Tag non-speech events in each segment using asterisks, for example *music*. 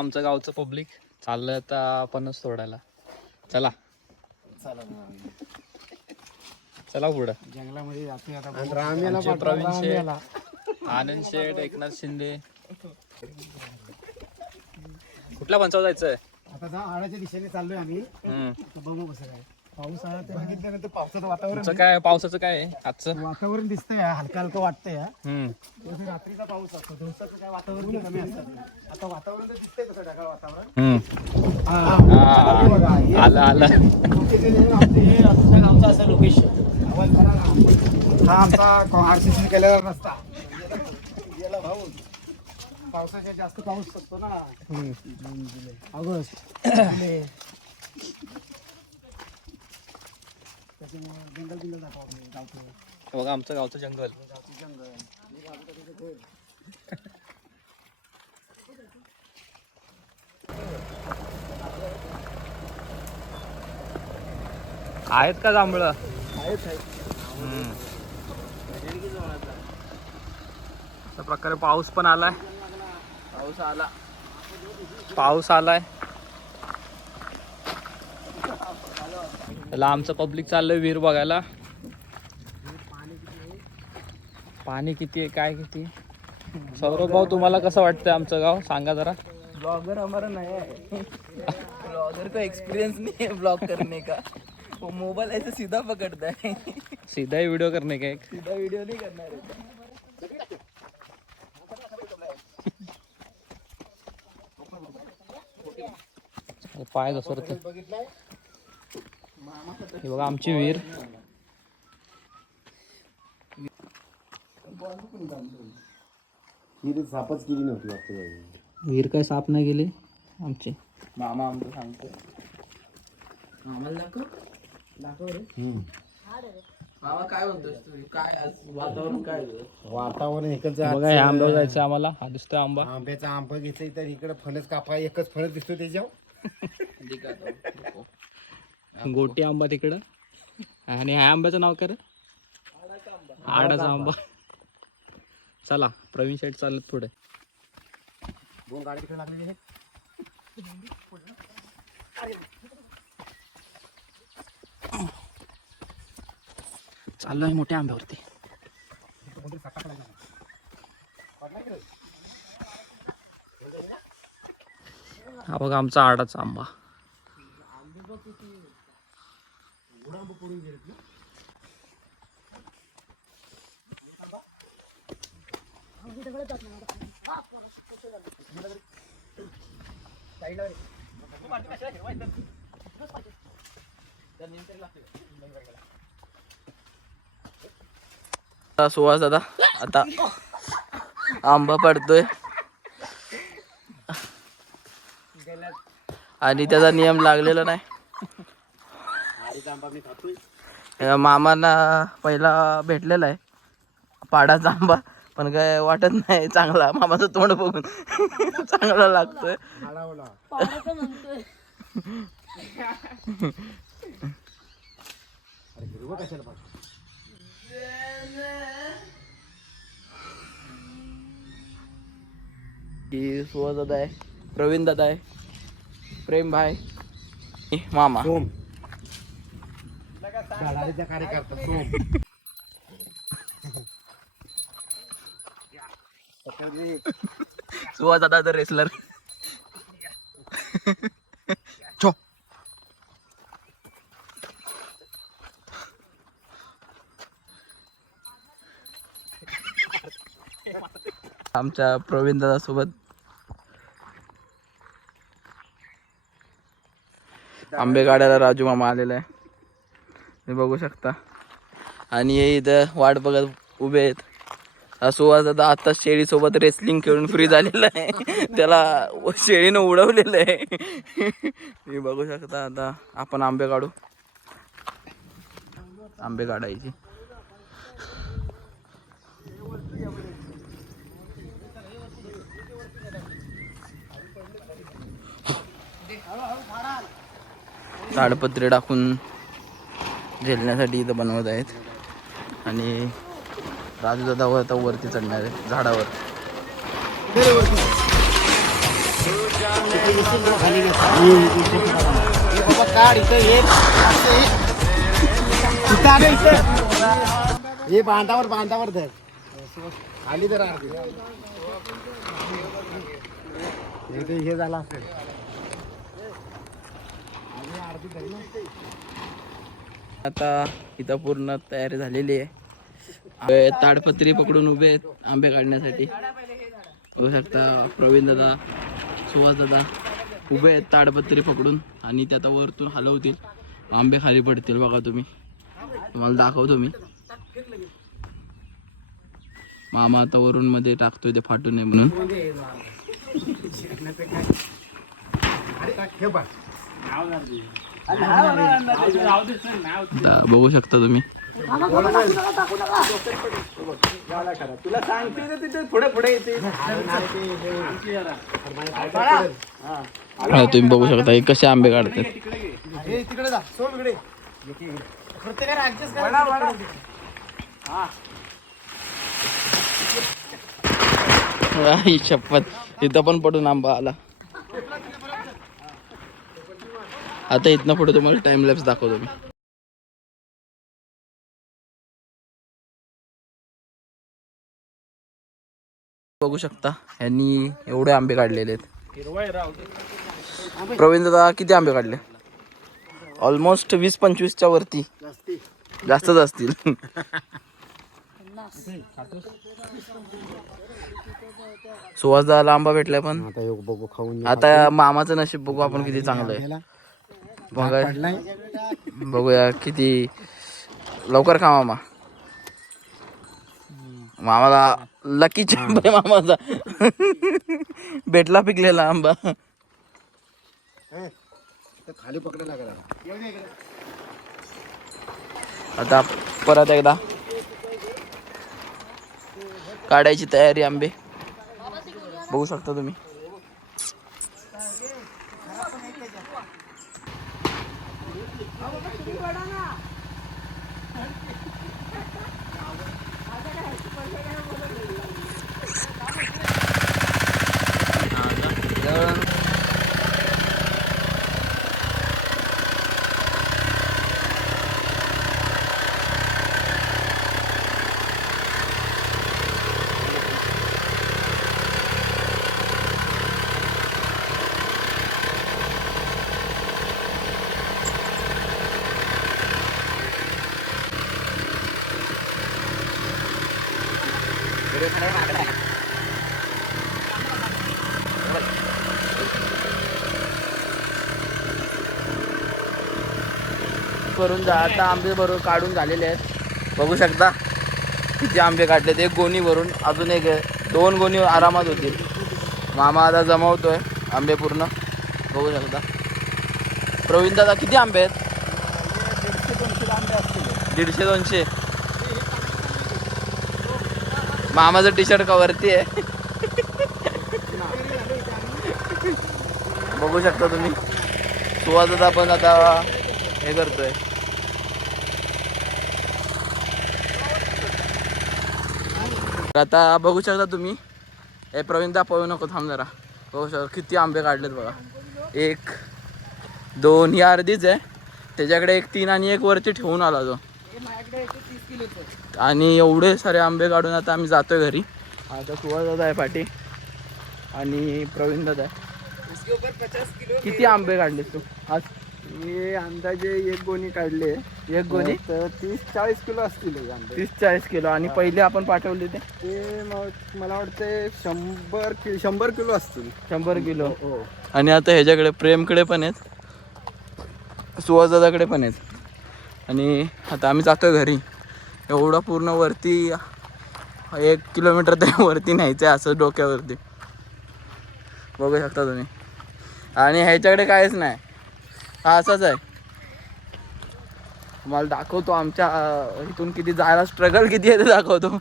आमचं गावचं पब्लिक चाललंय आता पणच तोडायला चला. चला पुढं. जंगलामध्ये जातोय आता. आमचे प्रवीण शेठ. आनंद शेठ एकनाथ शिंदे. कुठल्या पंचावर जायचंय? आता जा आडाच्या दिशेने चाललोय आम्ही. हम्म. आता बघू कसं काय. बघितल्यानंतर पावसाचं वातावरण तुमचं काय पावसाचं काय आहे आजचं वातावरण दिसतंय हलका हलका वाटतंय हा. हम्म. रात्रीचा पाऊस असतो दिवसाचं काय वातावरण कमी असतं आता वातावरण तर दिसतंय कसं ढगाळ वातावरण हम्म. हा. बघा, हे आलं आलं आहे आमचं *laughs* हे आमचं आमचं असं लोकेशन आवाज करा ना. हा आमचा आरसीसी केलेला रस्ता गेला भाऊ पावसाच्या जास्त पाऊस पडतो ना ऑगस्ट जुलै. त्याच्यामुळे जंगल बिंगल दाखवा बघा आमचं गावचं जंगल गावचं जंगल बाजूला त्याचं घर. आहेत का जांभळं आहेत आहेत हम्म. अशा प्रकारे पाऊस पण आलाय पाऊस आला पाऊस आलाय त्याला आमचं पब्लिक चाललंय विहीर बघायला. पाणी किती आहे काय किती सौरभ भाऊ तुम्हाला कसं वाटतंय आमचं गाव? सांगा जरा. ब्लॉगर हमारा नया है ब्लॉगर का एक्सपीरियंस नहीं है ब्लॉग करने का? वो मोबाइल ऐसे सीधा पकड़ता है. सीधा ही व्हिडिओ करणे का एक? सीधा वीडियो नहीं करना रहता पाय घसरते हे बघा आमची विहीर. ही सापच केली नव्हती वाटतं विहीर काय साफ नाही गेले? आमचे. मामा आमचं सांगतो. मामाला दाखव. दाखव रे. मामा काय बोलतोस तू? काय आज वातावरण काय आहे? वातावरण एकच बघा हे आंबा जायचं आम्हाला. हा आंबा. आंब्याचा आंबा घेतलं तर इकडे फणस कापा एकच फणस दिसतो त्याच्यावर. गोटी आंबा तिकडं. आणि ह्या आंब्याचं नाव काय रे? आडाचा आंबा. चला प्रवीण शेठ चालत पुढे. दोन गाड्या तिकडे लागलेली आहे चाललोय मोठ्या आंब्यावरती. हा बघा आमचा आडाचा आंबा. आता सुहास दादा आता आंबा पडतोय. आणि त्याचा नियम लागलेला नाही. या मामांना पहिला भेटलेला आहे. पाडाचा आंबा पण काय वाटत नाही चांगला. मामाचं तोंड बघून. चांगला लागतोय. ही दादा आहे. प्रवीण दादा आहे. प्रेम भाई. मामा. गाडाचा कार्यकर्ता सोम. सुहास दादा तर रेसलर आमच्या प्रवीण दादा सोबत. आंबे काढायला राजू मामा आलेला आहे. तुम्ही बघू शकता. आणि हे इथं वाट बघत उभे आहेत. हा सुहास दादा शेळीसोबत रेसलिंग खेळून फ्री झालेला आहे. त्याला शेळीनं उडवलेलं आहे. तुम्ही बघू शकता आता. आपण आंबे काढू. आंबे काढायची. ताडपत्रे टाकून झेलण्यासाठी इथं बनवत आहेत. आणि राजू दादा आता वरती चढणार आहे झाडावर. हे बांधावर बांधावर धर. खाली तर हे झालं असेल. आता इथं पूर्ण तयारी झालेली आहे. ताडपत्री पकडून उभे आहेत आंबे काढण्यासाठी. बघू शकता प्रवीण दादा सुहास दादा उभे आहेत ताडपत्री पकडून आणि ते आता वरतून हलवतील. आंबे खाली पडतील बघा तुम्ही. तुम्हाला दाखवतो मी. मामा आता वरून मध्ये टाकतोय ते फाटू नये म्हणून. *laughs* बघू शकता तुम्ही. तुला सांगते ना तिथे पुढे पुढे येते तुम्ही बघू शकता हे कसे आंबे काढतात. हे तिकडे जा सोड इकडे प्रत्येकाने शपथ. इथं पण पडून आंबा आला. आता इथनं पुढे तुम्हाला टाइम लॅप्स दाखवतो मी. बघू शकता यांनी एवढे आंबे काढलेले आहेत. प्रवीण दादा किती आंबे काढले? ऑलमोस्ट वीस पंचवीसच्या वरती. जास्ती जास्तच असतील. सुहास दादाला आंबा भेटलाय पण. आता बघू खाऊन आता मामाचं नशीब बघू आपण किती चांगलं आहे. बघा. बघूया किती लवकर खा मामा. मामाला लकी चंप आहे मामाचा. भेटला पिकलेला आंबा. खाली आता परत एकदा काढायची तयारी आंबे. बघू शकता तुम्ही. バナナ。भरून जा आता आंबे भरून काढून झालेले आहेत. बघू शकता किती आंबे काढलेत. एक गोणी भरून अजून एक दोन गोणी आरामात होतील. मामा आता जमावतोय आंबे पूर्ण. बघू शकता. प्रवीण दादा किती आंबे आहेत? दीडशे दोनशे. मामाचं टी शर्ट का वरती आहे? बघू शकता तुम्ही. सुहास दादा पण आता हे करतोय. तर आता बघू शकता तुम्ही. हे प्रवीण दा पळू नको थांब जरा. बघू शकता किती आंबे काढलेत बघा. एक दोन ही अर्धीच आहे. त्याच्याकडे एक तीन आणि एक वरती ठेवून आला तो. आणि एवढे सारे आंबे काढून आता आम्ही जातोय घरी. आता सुहास दादा आहे पाठी. आणि प्रवीण दादा आहे. किती आंबे काढलेत तू? आज हे अंदाजे एक गोणी काढले. एक गोणी? तर तीस चाळीस किलो असतील हे आंबे तीस चाळीस किलो. आणि पहिले आपण पाठवले ते? ते मग मला वाटते शंभर कि शंभर किलो असतील. शंभर किलो. हो आणि आता ह्याच्याकडे प्रेमकडे पण आहेत. सुहासदादाकडे पण आहेत. आणि आता आम्ही जातोय घरी. एवढं पूर्ण वरती एक किलोमीटर तरी वरती न्यायचं आहे असं डोक्यावरती. बघू शकता तुम्ही. आणि ह्याच्याकडे काहीच नाही. हा असाच आहे. तुम्हाला दाखवतो आमच्या इथून किती जायला स्ट्रगल किती आहे ते दाखवतो.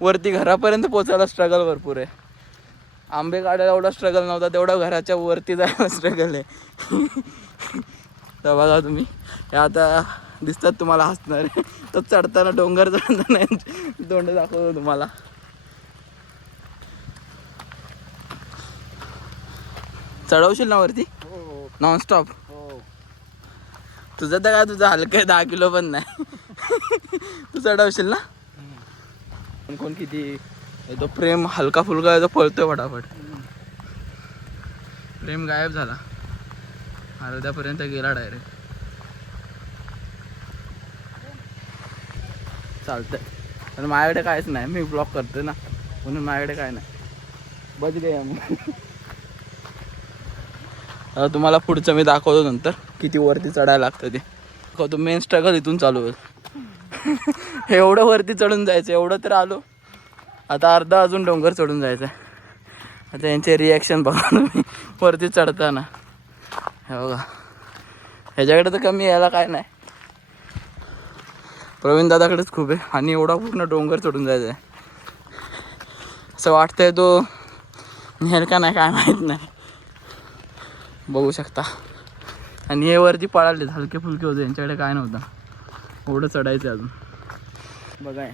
वरती घरापर्यंत पोचायला स्ट्रगल भरपूर आहे. आंबे काढायला एवढा स्ट्रगल नव्हता तेवढा घराच्या वरती जायला स्ट्रगल आहे. तर बघा तुम्ही हे आता दिसतात तुम्हाला हसणार. तर चढताना डोंगर चढताना तोंड दाखवतो तुम्हाला. चढवशील ना वरती? हो नॉनस्टॉप हो तुझं तर काय तुझं हलकं दहा किलो पण नाही. तू चढवशील ना? पण कोण किती? तो प्रेम हलका फुलका आहे तो पळतोय फटाफट प्रेम गायब झाला. अर्ध्यापर्यंत गेला डायरेक्ट चालतंय. पण माझ्याकडे काहीच नाही मी ब्लॉक करतोय ना. म्हणून माझ्याकडे काय नाही. बच गे मग. तुम्हाला पुढचं मी दाखवतो नंतर किती वरती चढायला लागतं ते. दाखवतो मेन स्ट्रगल इथून चालू होईल. हे *laughs* एवढं वरती चढून जायचं एवढं तर आलो. आता अर्धा अजून डोंगर चढून जायचं आहे आता यांचे रिॲक्शन *laughs* बघा तुम्ही वरती चढताना. हे बघा. ह्याच्याकडे तर कमी यायला काय नाही. प्रवीण दादाकडेच खूप आहे आणि एवढा पूर्ण डोंगर चढून जायचं आहे असं वाटतंय तो नेहर का नाही काय माहीत नाही. बघू शकता. आणि हे वरती पळाले हलके फुलके होते यांच्याकडे काय नव्हतं. एवढं चढायचं अजून. बघा हे.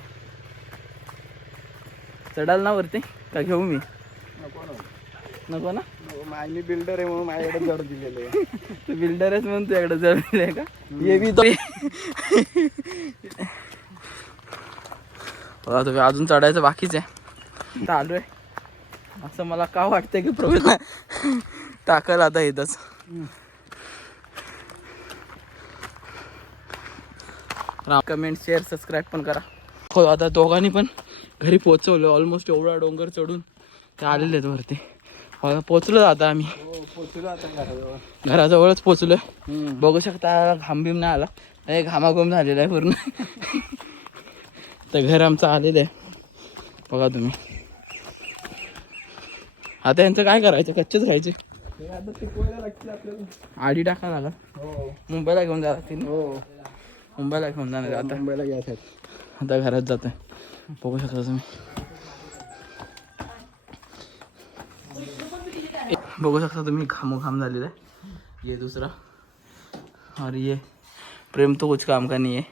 चढाल ना वरती? का घेऊ मी? नको ना. नको ना? मी बिल्डर आहे म्हणून माझ्याकडे जड दिलेलं आहे. *laughs* तू बिल्डर आहेस म्हणून तुझ्याकडे जळलेलं आहे का? ये बी तो. बघा तुम्ही अजून चढायचं बाकीच आहे. चालू आहे. असं मला का वाटतंय की प्रवीण टाकल आता इथंच. कमेंट शेअर सबस्क्राईब पण करा. हो आता दोघांनी पण घरी पोचवलं ऑलमोस्ट एवढा डोंगर चढून ते आलेले आहेत वरती. हो, पोचलो आता आम्ही. घराजवळच पोचलो आता घराजवळ घराजवळच बघू शकता घामबीम नाही आला. नाही घामाघूम झालेला आहे पूर्ण. तर घर आमचं आलेलं आहे. बघा तुम्ही. आता यांचं काय करायचं? कच्चेच राहायचे. आता टिकवायला लागतील आपल्याला आडी टाका लागला हो मुंबईला घेऊन जा लागतील हो. मुंबईला घेऊन जाणार आहे आता. मुंबईला घ्यायचं आता घरात जात आहे बघू शकता तुम्ही. बघू शकता तुम्ही घामोघाम झालेला आहे. ये दूसरा. और ये. प्रेम तो कुछ काम का नहीं है.